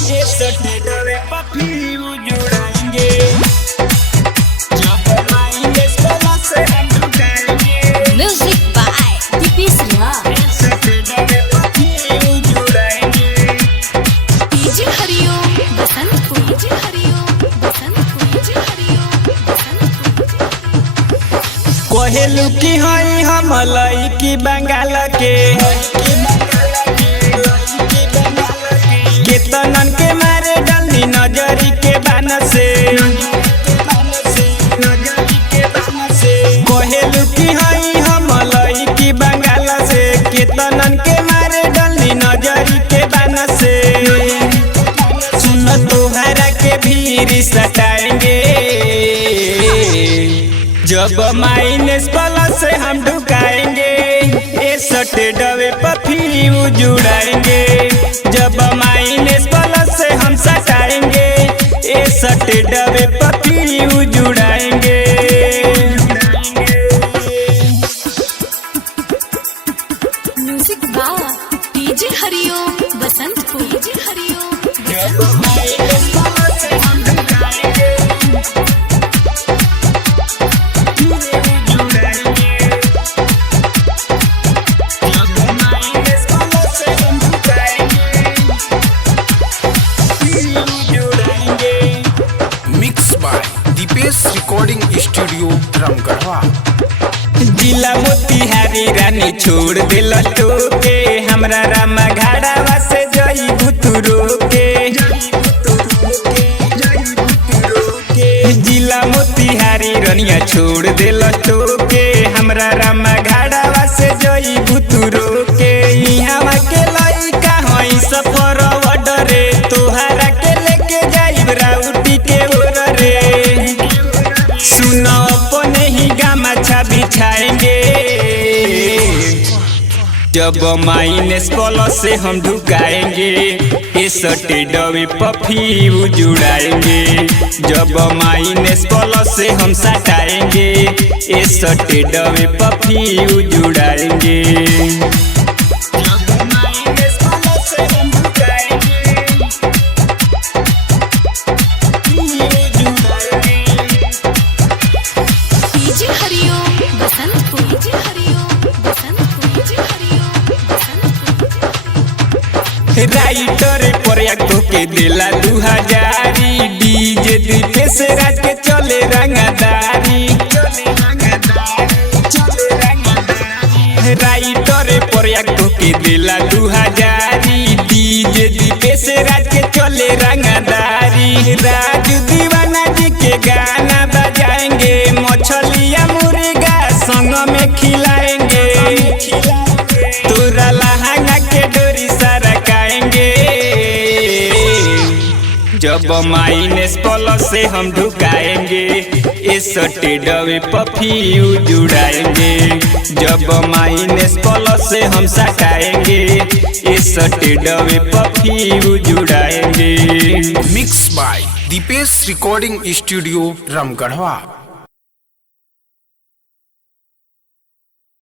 ये सटे डरे पपी जुड़ाएंगे जब आएंगे सोना से हम ढुकाएंगे। म्यूजिक बाय दीपेश राज। ये सटे डरे पपी जुड़ाएंगे। DJ Hariom Basantpur, DJ Hariom Basantpur, DJ Hariom Basantpur. कोहेलू की हई हम लईकी बंगाल के केतनन के मारे डलनी नजरी के बान से कोहेलू की हई हम लईकी बंगाल से केतनन के मारे डलनी नजरी के बान से सुन तोहरा के भीड़ सटाएंगे जब माइनस प्लस से हम ढुकाएंगे। ये सटे डबे पफी जुड़ाएंगे जब माइनस प्लस से हम सटाएंगे। ये सटे डबे पफी जुड़ाएंगे। Music by DJ Hariom Basantpur, DJ Hariom जब माइनस प्लस से हम ढुकाएंगे दीपेश रिकॉर्डिंग स्टूडियो रामगढ़वा। जिला मोतिहारी रानी छोड़ दिल टोके हमरा रामा घाड़ावा से जई बुतुरो के जिला मोतिहारी रनिया छोड़ दिल टोके हमरा रामा घाड़ावा से जई बुतुरो के। यहाँ के लइका हई सफर वडरे तोहरा के लेके जाइब राउटी के ओर रे सुनो अपने ही गामछा बिछाएंगे जब माइनस प्लस से हम ढुकाएंगे। ये सटे डबे पफी जुड़ाएंगे जब माइनस प्लस से हम सटाएंगे। ये सटे डबे पफी जुड़ाएंगे जब माइनस प्लस से हम ढुकाएंगे। DJ Hariom Basantpur, DJ Hariom Basantpur, DJ Hariom Basantpur. Writer पर के दिला 2000 डीजे दीपेश राज के चले रंगदारी राइटर पर के दिला 2000 डीजे दीपेश राज के चले रंगदारी। राजू दीवाना जी के गाना बजाएंगे मछलिया मुर्गा संग में खिलाएंगे तोरा लहंगा के डोरी सरकाएंगे जब माइनस प्लस से हम ढुकाएंगे। ये सटे डबे पफी जुड़ाएंगे जब माइनस प्लस से हम सटाएंगे। ये सटे डबे पफी जुड़ाएंगे। Mix by Dipesh recording studio Ramgarhwa.